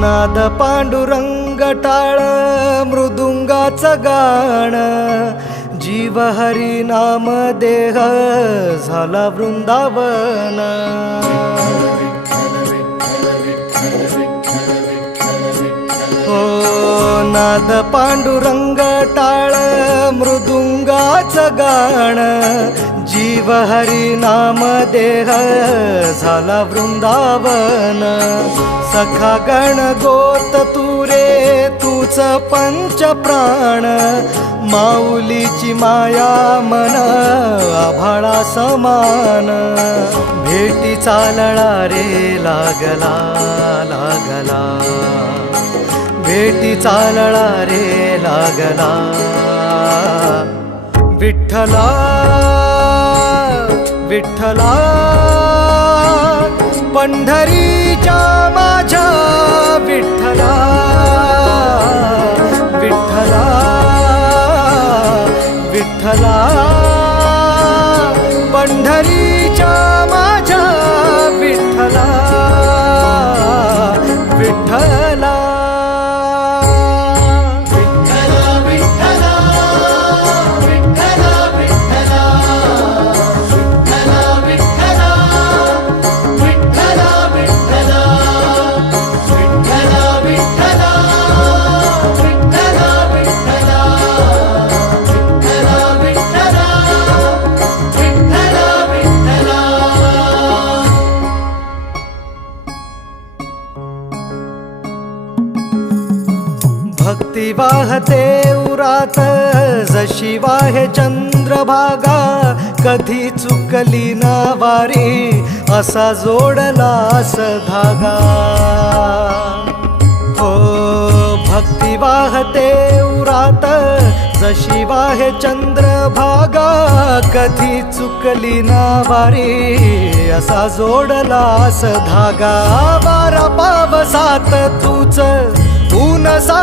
नाद पांडुरंग टाळ मृदुंगाचं गाण, जीव हरी नाम देह झाला वृंदावन. हो नाद पांडुरंग टाळ मृदुंगाचं गाण, जीव हरी नाम देह झाला वृंदावन. सखा गण गोत तू रे तूच पंच प्राण, माऊलीची माया मन आभाळा समान. भेटी चालळा रे लागला लागला, भेटी चालळा रे लागला. विठ्ठला विठ्ठला पंढरीच्या माझ्या विठ्ठला, विठ्ठला विठ्ठला पंढरीच्या माझ्या विठ्ठला, विठ्ठला. भक्ती वाहते उरात जशी वाहे चंद्रभागा, कधी चुकली ना वारी असा जोडलास धागा. हो भक्ती वाहते उरात जशी वाहे चंद्रभागा, कधी चुकली ना वारी असा जोडलास धागा. वारा पावसात तूच ऊन सा